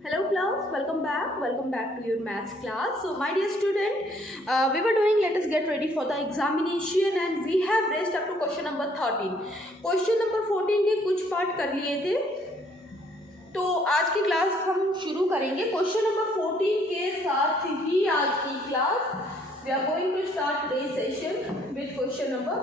Hello class, welcome back to your maths class. So my dear student, we were doing let us get ready for the examination and we have raised up to question number 13. Question number 14 के कुछ part कर लिए थे, तो आज की class हम शुरू करेंगे क्वेश्चन नंबर 14 के साथ ही आज की class. We are going to start today's session with question number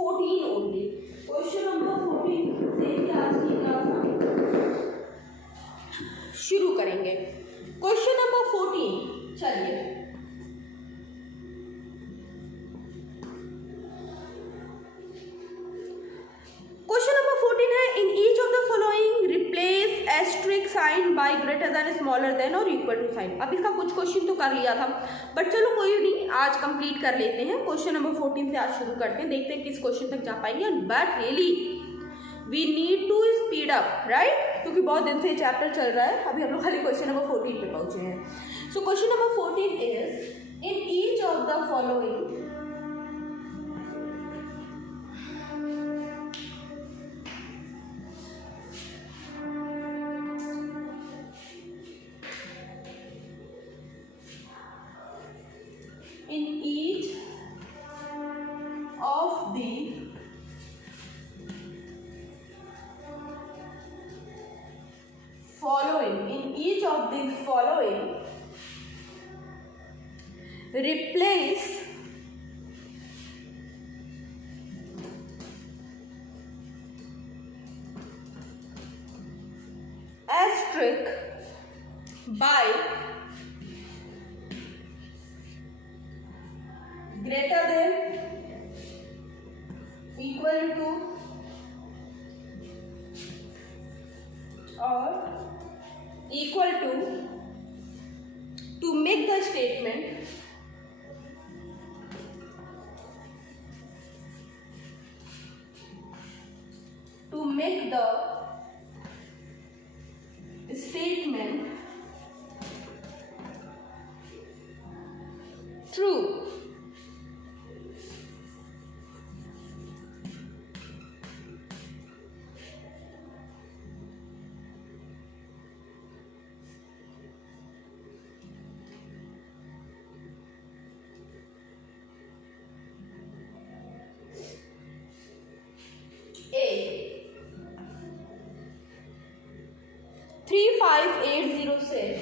14 only. Question number 14 से ही आज की क्लास हम शुरू करेंगे. क्वेश्चन नंबर 14, चलिए क्वेश्चन नंबर 14 है. In each of the following replace asterisk sign by greater than, smaller than और equal to sign. अब इसका कुछ क्वेश्चन तो कर लिया था, बट चलो कोई नहीं, आज कंप्लीट कर लेते हैं. क्वेश्चन नंबर 14 से आज शुरू करते हैं, देखते हैं किस क्वेश्चन तक जा पाएंगे. But really we need to speed up, right, क्योंकि बहुत दिन से चैप्टर चल रहा है. अभी हम लोग खाली क्वेश्चन नंबर 14 पे पहुंचे हैं. So question number 14 is in each of the following following replace asterisk by greater than, equal to or equal to make the statement true. A 35806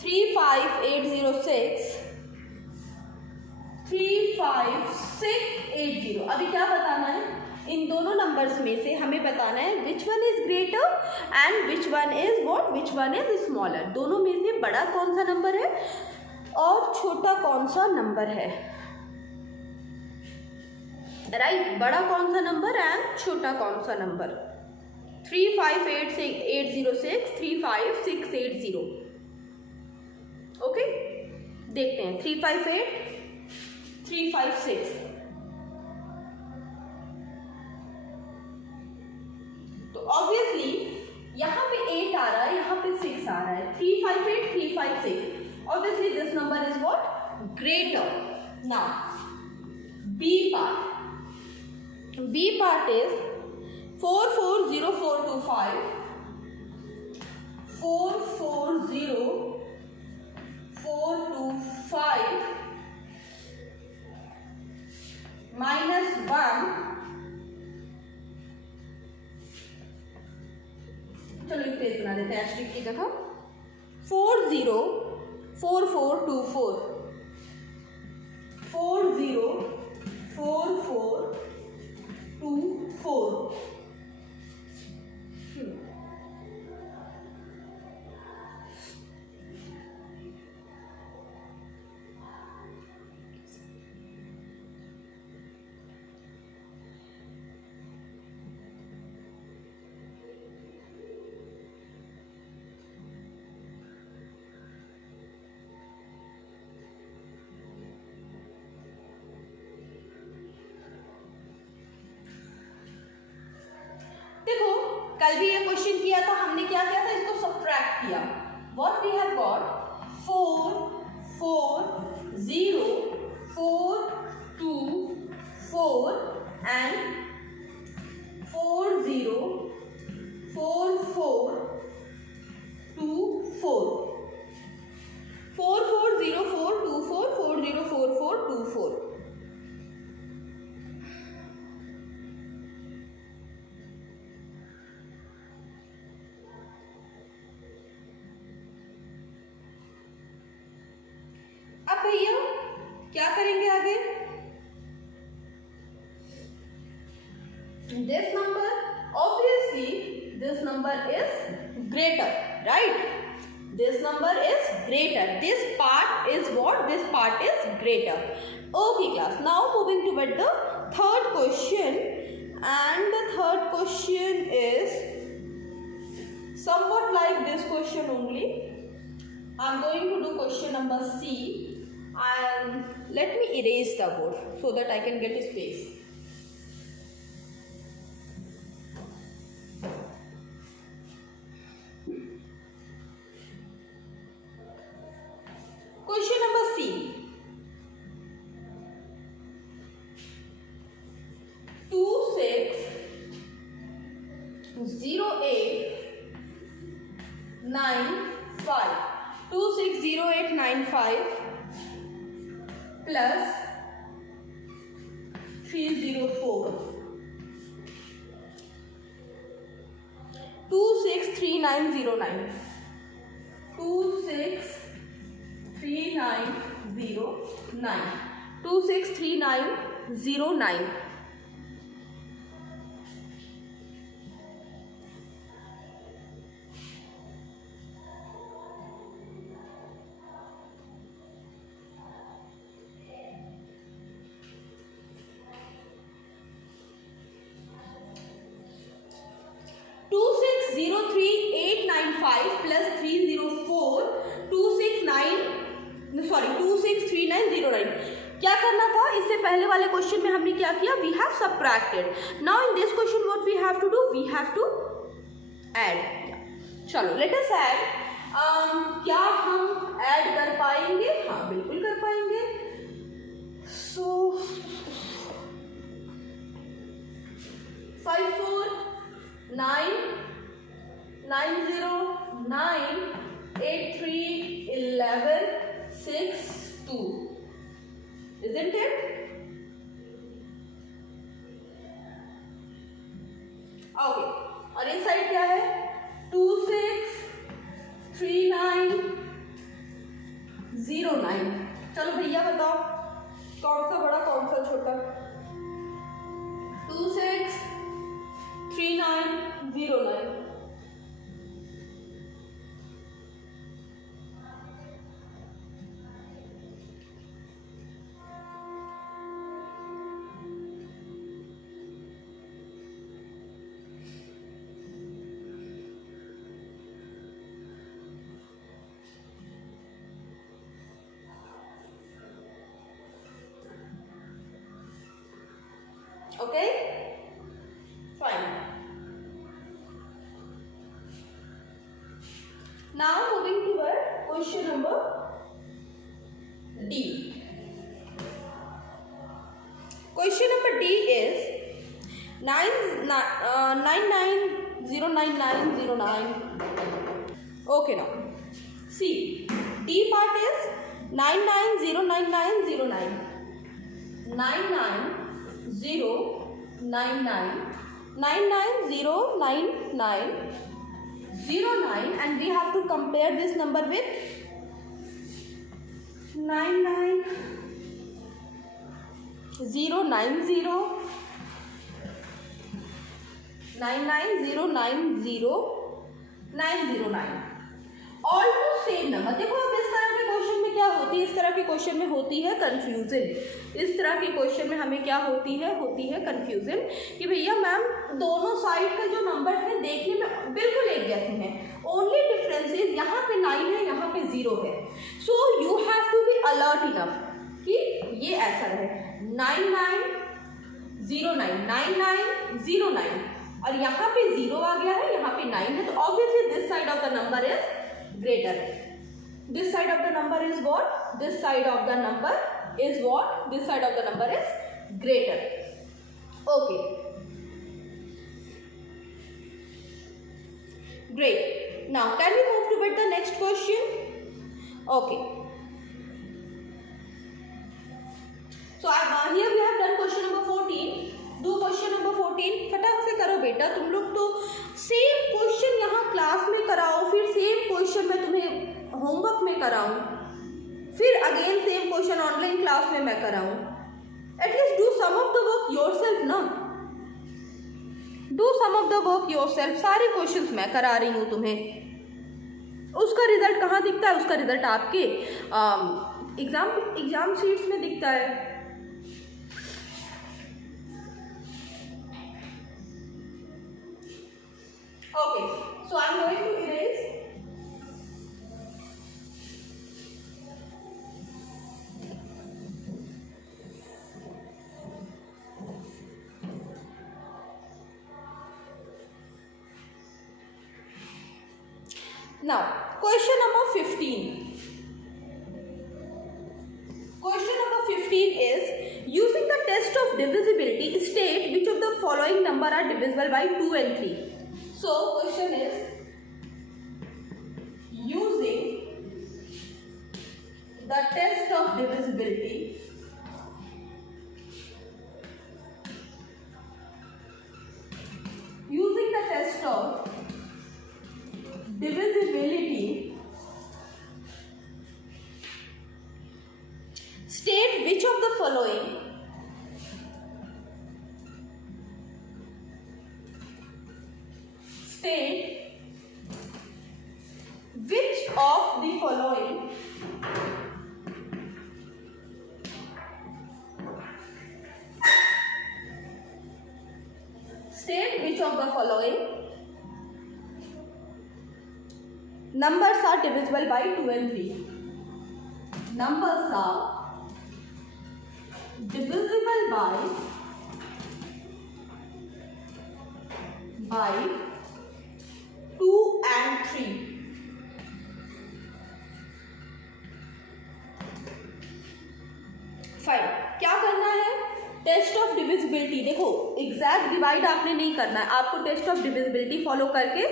35806 35680. अभी क्या बताना है, इन दोनों नंबर्स में से हमें बताना है which one is greater and which one is what, which one is smaller. दोनों में से बड़ा कौन सा नंबर है और छोटा कौन सा नंबर है, राइट, बड़ा कौन सा नंबर एंड छोटा कौन सा नंबर. 35806 35680. ओके, देखते हैं 358 356. तो ऑब्वियसली यहाँ पे 8 आ रहा है, यहाँ पे 6 आ रहा है. 358 356. Obviously this number is what, greater. Now B part is 440425 440 minus 1. चलो इसे बना देते हैं एस्ट्रिक की जगह. 404424 404424. देखो कल भी ये क्वेश्चन किया था हमने, क्या किया था, इसको सब्ट्रैक्ट किया. What we have got 4 4 0 4 2 4 and 4 0 क्या करेंगे आगे? This number, obviously this number is greater, right? This number is greater. This part is what? This part is greater. Okay class, now moving toward the third question, and the third question is somewhat like this question only. I'm going to do question number C, and let me erase the board so that I can get space. Question number C. 260895 260895 plus 304 263909 263909. plus 304 263909. क्या करना था? इससे पहले वाले question में हमने क्या किया? We have subtracted. Now in this question what we have to do? We have to add. चलो लेट अस ऐड. क्या हम ऐड कर पाएंगे? हाँ बिल्कुल कर पाएंगे. सो 5490983116 isn't it? Okay, और इस साइड क्या है? 263909. चलो भैया बताओ कौन सा बड़ा कौन सा छोटा? 263909. Okay, fine. Now moving to our question number D. Question number D is 99099909. Okay, now see, D part is 99099909. 99099909, and we have to compare this number with 99090900909. Almost same number. देखो अब इस तरह के क्वेश्चन में क्या होती है? इस तरह के क्वेश्चन में होती है कंफ्यूजन. इस तरह के क्वेश्चन में हमें क्या होती है कंफ्यूजन कि भैया मैम दोनों साइड का जो नंबर है देखने में बिल्कुल एक जैसे हैं. ओनली डिफरेंस इज यहाँ पे 9 है, यहाँ पे 0 है. So you have to be alert enough कि ये ऐसा रहे 9909 और यहाँ पे 0 आ गया है, यहाँ पे 9 है. तो obviously this side of the number is greater. This side of the number is what? This side of the number is what? This side of the number is greater. Okay. Great. Now can we move toward the next question? Okay. So here we have done question number 14. Do question number 14. फटाक से करो बेटा. तुम लोग तो same question यहाँ class में कराओ, फिर सेम क्वेश्चन मैं तुम्हें होमवर्क में कराऊं. फिर again same question online class में मैं कराऊं, at least do some of the work yourself ना, do some of the work yourself. सारे क्वेश्चंस मैं करा रही हूँ तुम्हें, उसका रिजल्ट कहाँ दिखता है? उसका रिजल्ट आपके एग्जाम शीट्स में दिखता है। Okay, so I am going to erase. Now, question number 15. Question number 15 is, using the test of divisibility, state which of the following number are divisible by 2 and 3. So, question is, using the test of divisibility, state which of the following numbers are divisible by 2 and 3. Numbers are divisible by 2 and 3. Fine, क्या करना है? Test of divisibility. देखो, exact divide आपने नहीं करना है, आपको test of divisibility follow करके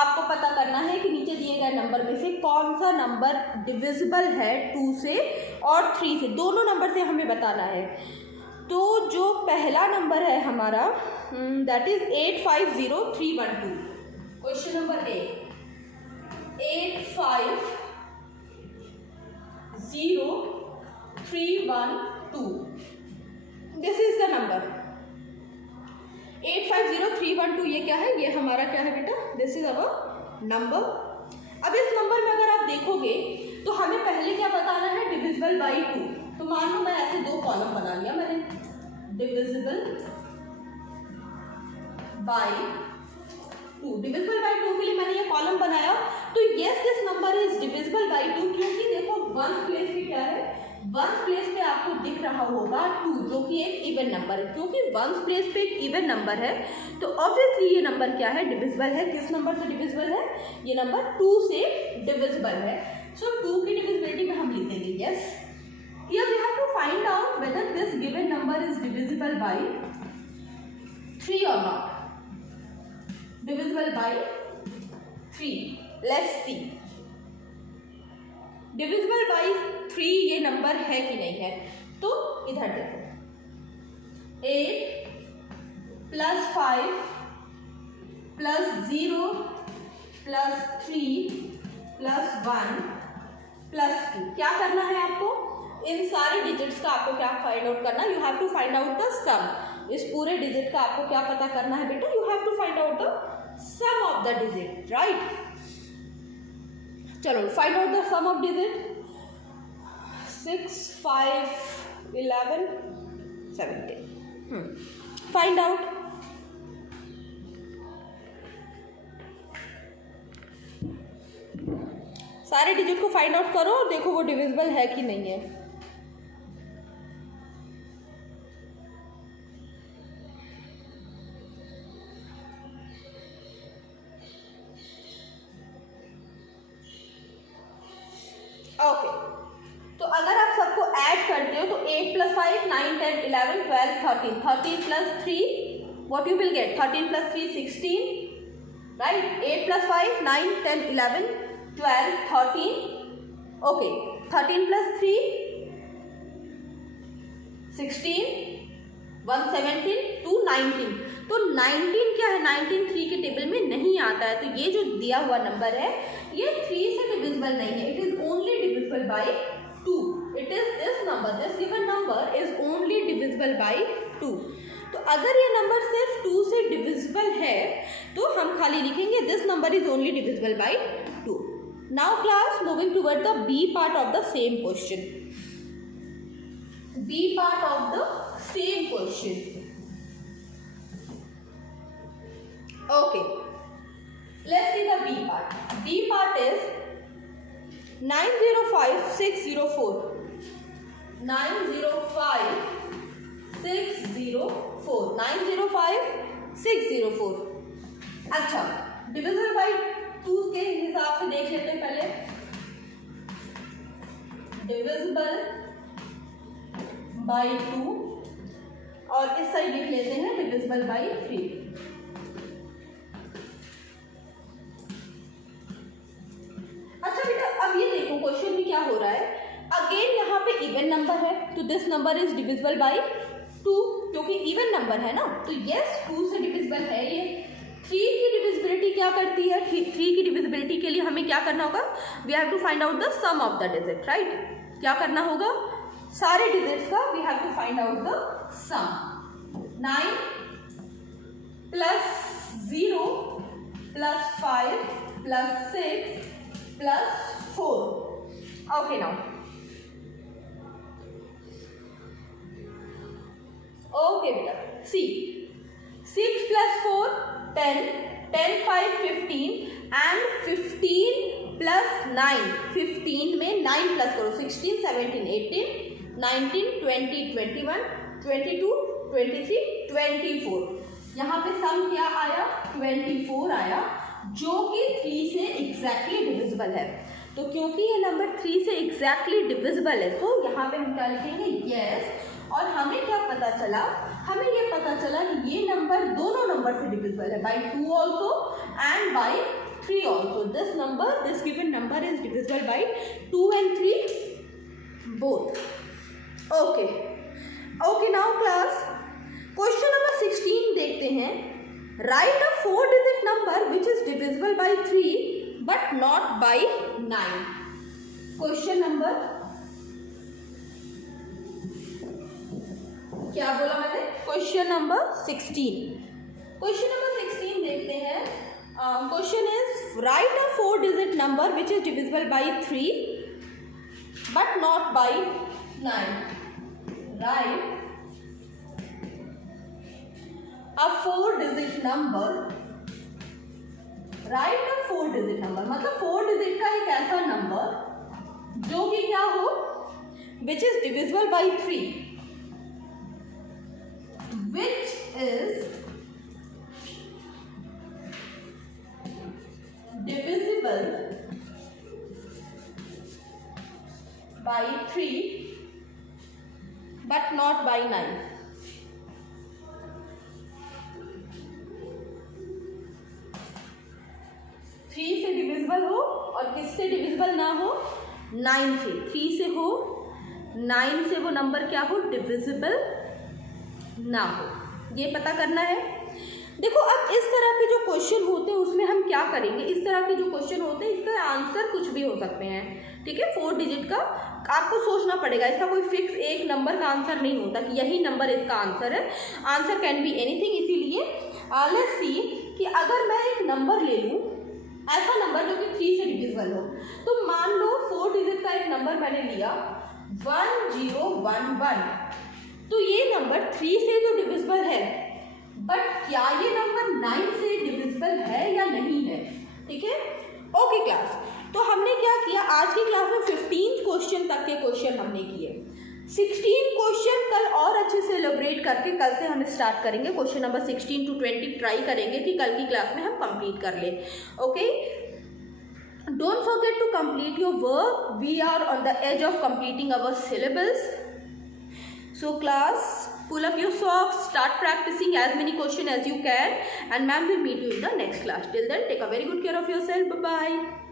आपको पता करना है कि नीचे दिए गए नंबर में से कौन सा नंबर डिविजिबल है 2 से और 3 से, दोनों नंबर से हमें बताना है। तो जो पहला नंबर है हमारा that is 850312। Question number 850312, this is the number 850312। ये क्या है? ये हमारा क्या है बेटा? This is our number. अब इस नंबर में अगर आप देखोगे तो हमें पहले क्या बताना है? Divisible by 2। तो मान लो मैं ऐसे 2 कॉलम बना लिया मैंने, डिविजिबल बाई 2। डिविजिबल बाई 2 के लिए मैंने ये कॉलम बनाया, तो yes this number is divisible by 2, क्योंकि देखो 1 प्लेस पे क्या है? 1 प्लेस पे आपको दिख रहा होगा 2, जो कि एक इवन नंबर है। क्योंकि 1 प्लेस पे एक इवन नंबर है तो ऑब्वियसली ये नंबर क्या है? डिविजिबल है। किस नंबर से डिविजिबल है? ये नंबर 2 से डिविजिबल है। सो 2 की डिविजिबिलिटी में हम लिखेंगे yes. Here we have to find out whether this given number is divisible by 3 or not. Divisible by 3. Let's see. Divisible by 3 ये नंबर है कि नहीं है? तो इधर देखो, 8 + 5 + 0 + 3 + 1 + 2। क्या करना है आपको? इन सारे डिजिट्स का आपको क्या फाइंड आउट करना है? You have to find out the sum. इस पूरे डिजिट का आपको क्या पता करना है बेटा? You have to find out the sum of the digit, right? चलो find out the sum of digit. 6 5 11 17। Find out. सारे डिजिट को फाइंड आउट करो और देखो वो डिविजिबल है कि नहीं है। ओके, तो अगर आप सबको ऐड करते हो तो 8 + 5 9 10 11 12 13 13 + 3 what you will get? 13 + 3 16, right? 8 + 5 9 10 11 12 13, okay, 13 + 3 16 1 17 2 19। तो 19 क्या है? 19 3 के टेबल में नहीं आता है, तो ये जो दिया हुआ नंबर है ये 3 से डिविजिबल नहीं है। It is only divisible by 2. It is this number, this given number is only divisible by 2. तो अगर ये नंबर सिर्फ 2 से डिविजिबल है तो हम खाली लिखेंगे this number is only divisible by 2. Now class moving toward the B part of the same question. B part of the same question. Okay, let's see the B part. B part is 905604. 905604. 905604. अच्छा, divisible by 2 के हिसाब से देख लेते हैं पहले. Divisible by 2 और इस साइड लिख लेते हैं डिविजिबल बाई 3. क्वेश्चन में क्या हो रहा है, अगेन यहाँ पे इवन नंबर है तो this number is divisible by 2 क्योंकि इवन नंबर है ना. तो यस 2 से डिविजिबल है ये. 3 की डिविजिबिलिटी क्या करती है, 3 की डिविजिबिलिटी के लिए हमें क्या करना होगा, we have to find out the sum of the digit. Right, क्या करना होगा, सारे डिजिट्स का we have to find out the sum. 9 plus 0 plus 5 plus 6 plus 4. Okay now. Okay beta. See. 6 plus 4 10. 10 5 15 and 15 plus 9. 15 में 9 plus करो. 16 17 18 19 20 21 22 23 24. यहाँ पे सम क्या आया, 24 आया जो कि 3 से एग्जैक्टली डिविजिबल है. तो क्योंकि ये नंबर 3 से एग्जैक्टली डिविजिबल है तो यहाँ पे हम क्या लिखेंगे, यस. और हमें क्या पता चला, हमें ये पता चला कि ये नंबर दोनों नंबर से डिविजिबल है, by 2 also and by 3 also. This number, this given number is divisible by 2 and 3 both. Okay okay, now class question number 16 देखते हैं. Write a 4 digit number which is divisible by 3 but not by 9. Question number क्या बोला मैंने, question number 16. Question number 16 देखते हैं. Question is right a 4 digit number which is divisible by 3 but not by 9. Right a 4 digit number. Right a 4 digit number मतलब 4 digit का एक ऐसा number जो कि क्या हो, which is divisible by 3, which is divisible by 3 but not by 9. से divisible हो और किससे डिविजिबल ना हो, 9 से. 3 से हो, 9 से वो नंबर क्या हो, डिविजिबल ना हो. ये पता करना है. देखो अब इस तरह के जो क्वेश्चन होते हैं उसमें हम क्या करेंगे, इस तरह के जो क्वेश्चन होते हैं इसका आंसर कुछ भी हो सकते हैं. ठीक है, 4 डिजिट का आपको सोचना पड़ेगा, इसका कोई फिक्स एक नंबर का आंसर नहीं होता कि यही नंबर इसका आंसर है. Answer can be anything. इसीलिए लेट्स सी कि अगर मैं एक नंबर ले लूँ, ऐसा नंबर जो कि 3 से डिविजिबल हो, तो मान लो 4 डिजिट का एक नंबर मैंने लिया 1011. तो ये नंबर 3 से तो डिविजिबल है, बट क्या ये नंबर 9 से डिविजिबल है या नहीं है. ठीक है, ओके क्लास. तो हमने क्या किया, आज की क्लास में 15 क्वेश्चन तक के क्वेश्चन हमने किए. 16 क्वेश्चन कल और अच्छे से एलोबरेट करके कल से हम स्टार्ट करेंगे. क्वेश्चन नंबर 16 to 20 ट्राई करेंगे कि कल की क्लास में हम कंप्लीट कर लें. Okay, don't forget to complete your work. We are on the edge of completing our syllabus. So class, pull up your socks, start practicing as many questions as you can, and ma'am will meet you in the next class. Till then, take a very good care of yourself. Bye bye.